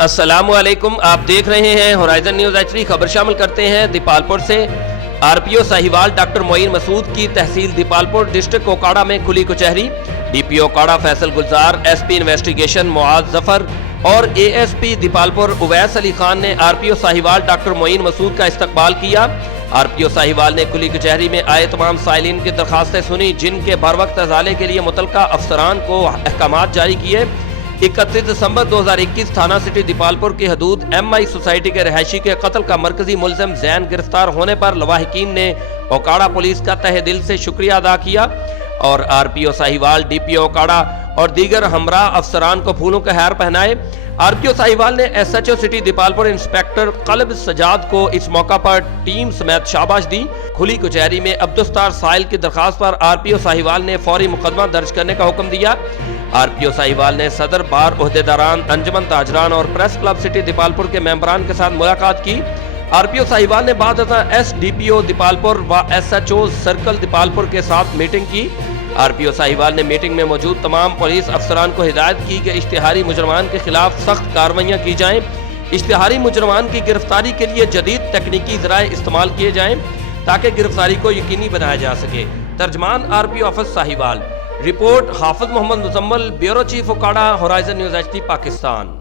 السلام علیکم، آپ دیکھ رہے ہیں ہورائزن نیوز ایچ ڈی۔ خبر شامل کرتے ہیں دیپالپور سے۔ R P O Sahiwal doctor Moeen Masood کی تحصیل دیپالپور ڈسٹرکٹ اوکاڑا میں کھلی کچہری۔ D P Okara Faisal Gulzar, S P investigation Muaz Zafar اور A S P Dipalpur Awais Ali Khan نے R P O Sahiwal doctor Moeen Masood کا استقبال کیا۔ آر پی او ساہیوال نے کھلی کچہری میں آئے تمام سائلین کی درخواستیں سنی، جن کے بروقت ازالے کے لیے متعلقہ افسران کو احکامات جاری کیے۔ 31 دسمبر 2021 تھانہ سٹی دیپالپور کی حدود ایم آئی سوسائٹی کے رہائشی کے قتل کا مرکزی ملزم زین گرفتار ہونے پر لواحقین نے اوکاڑا پولیس کا تہہ دل سے شکریہ ادا کیا اور are P O Sahiwal, D P او اوکاڑا اور دیگر ہمراہ افسران کو پھولوں کے ہار پہنائے۔ آر پی او ساہیوال نے S H O city Dipalpur inspector Qalb Sajjad کو اس موقع پر ٹیم سمیت شاباش دی۔ کھلی کچہری میں عبدالستار سائل کی درخواست پر آر پی او ساہیوال نے فوری مقدمہ درج کرنے کا حکم دیا۔ آر پی او ساہیوال نے صدر بار، عہدیداران، انجمن تاجران اور پریس کلب سٹی دیپالپور کے ممبران کے ساتھ ملاقات کی۔ آر پی او ساہیوال نے بعد ازاں S D P O Dipalpur و S H O circle Dipalpur کے ساتھ میٹنگ کی۔ آر پی او ساہیوال نے میٹنگ میں موجود تمام پولیس افسران کو ہدایت کی کہ اشتہاری مجرمان کے خلاف سخت کارروائیاں کی جائیں۔ اشتہاری مجرمان کی گرفتاری کے لیے جدید تکنیکی ذرائع استعمال کیے جائیں تاکہ گرفتاری کو یقینی بنایا جا سکے۔ ترجمان R P O office Sahiwal. Report Hafiz Muhammad Muzammil, bureau chief Okara, Horizon news H D, Pakistan.